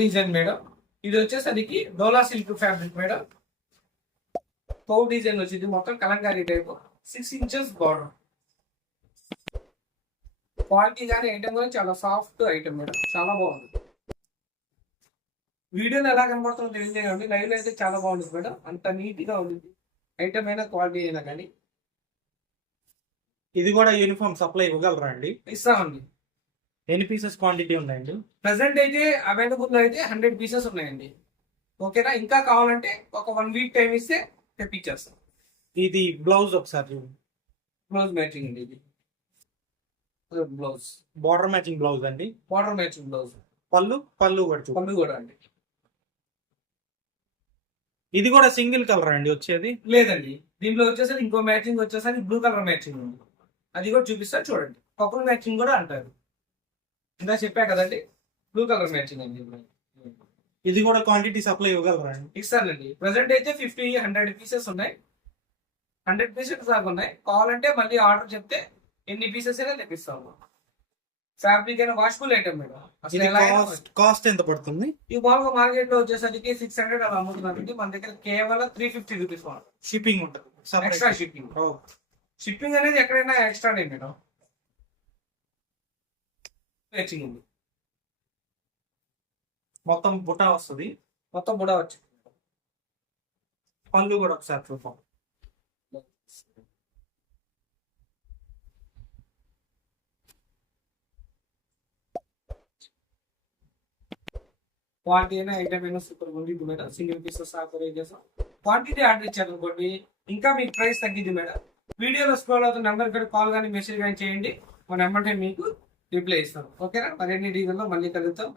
Design madam. ఇది వచ్చేసరికి డోలా silk fabric madam. Cow design వచ్చింది, మొత్తం Kalamkari type, 6 inches border. Quality కానీ ఐటమ్ కూడా చాలా సాఫ్ట్ ఐటమ్ మేడం, చాలా బాగుంది. వీడియోలో ఎలా కనబడుతుందో తెలియదు కానీ లైవ్ లో అయితే చాలా బాగుంటుంది మేడం, అంత నీట్ గా ఉంది ఐటమ్ అయినా క్వాలిటీ అయినా కానీ. ఇది కూడా యూనిఫామ్ సప్లై ఇవ్వగలరా అండి? ఇస్తామండి. ఎన్ని పీసెస్ క్వాంటిటీ ఉన్నాయండి? ప్రెసెంట్ అయితే అవైలబుల్ అయితే 100 పీసెస్ ఉన్నాయండి. ఓకేనా, ఇంకా కావాలంటే ఒక 1 వీక్ టైం ఇస్తే తెప్పించేస్తాం. ఇది బ్లౌజ్ ఒకసారి బ్లౌజ్ మ్యాచింగ్ అండి, ఇది బ్లౌజ్ బార్డర్ మ్యాచింగ్ బ్లౌజ్ అండి. Border matching blouse. పళ్ళు కూడా పళ్ళు కూడా అండి. ఇది కూడా సింగిల్ కలర్ అండి వచ్చేది? లేదండి, దీంట్లో వచ్చేసరి ఇంకో మ్యాచింగ్ వచ్చేసరికి బ్లూ కలర్ మ్యాచింగ్ ఉంది, అది కూడా చూపిస్తా చూడండి. పర్పుల్ మ్యాచింగ్ కూడా అంటారు, ఇంకా చెప్పా కదండి, బ్లూ కలర్ మ్యాచింగ్ అండి. ఇది కూడా క్వాంటిటీ సప్లై ఇవ్వగలరా అండి? ఇస్తానండి. ప్రెసెంట్ అయితే 50-100 పీసెస్ ఉన్నాయి, 100 పీసెస్ దాకా ఉన్నాయి. కావాలంటే మళ్ళీ ఆర్డర్ చెప్తే ఎన్ని పీసెస్ అయినా తెప్పిస్తాము. ఫ్యాబ్రిక్ అయినా వాషబుల్ ఐటమ్ మేడం. కాస్ట్ ఎంత పడుతుంది? ఈ మామూలుగా మార్కెట్ లో వచ్చేసరికి 600 అలా అమ్ముతున్నారండి, మన దగ్గర కేవలం 350 రూపీస్. షిప్పింగ్ ఉంటుంది, ఎక్స్ట్రా షిప్పింగ్. షిప్పింగ్ అనేది ఎక్కడైనా ఎక్స్ట్రానే మేడం. మ్యాచింగ్ ఉంది, మొత్తం బుటా వస్తుంది. మొత్తం కూడా వచ్చింది. పళ్ళు కూడా ఒకసారి చూద్దాం. క్వాంటిటీ అయినా ఐటమ్ అయినా సూపర్ ఉంది మేడం. సింగిల్ పీసెస్ ఆపరేట్ చేస్తాం. క్వాంటిటీ ఆర్డర్ ఇచ్చారు అనుకోండి, ఇంకా మీకు ప్రైస్ తగ్గింది మేడం. వీడియోలో స్క్రోల్ అవుతున్న నెంబర్ కూడా కాల్ కానీ మెసేజ్ కానీ చేయండి, మన నెంబర్ మీకు రిప్లై ఇస్తాం. ఓకేనా, మరిన్ని డీటెయిల్లో మళ్ళీ కలుద్దాం.